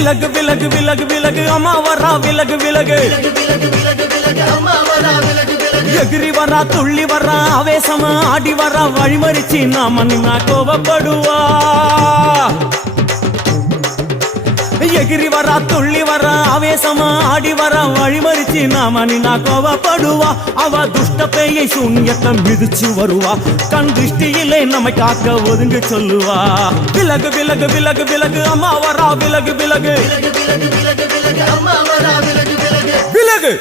விலகு விலகு விலகு விலகு அம்மா வரா விலகு விலகு எகிரி வரா துள்ளி வரா ஆவேசமா ஆடி வரா வழிமறிச்சு நாம நின்னா கோபப்படுவா எகிரி வரா துள்ளி வரா ஆவேசமா ஆடி வரா வழிமறிச்சு நாம நின்னா கோபப்படுவா அவ துஷ்ட பேயை சூன்யத்தை மிதிச்சு வருவா கண் திருஷ்டியிலே நம்மை காக்க ஒதுங்க சொல்லுவா விலகு விலகு விலகு விலகு அம்மா வரா விலகு விலகு விலகு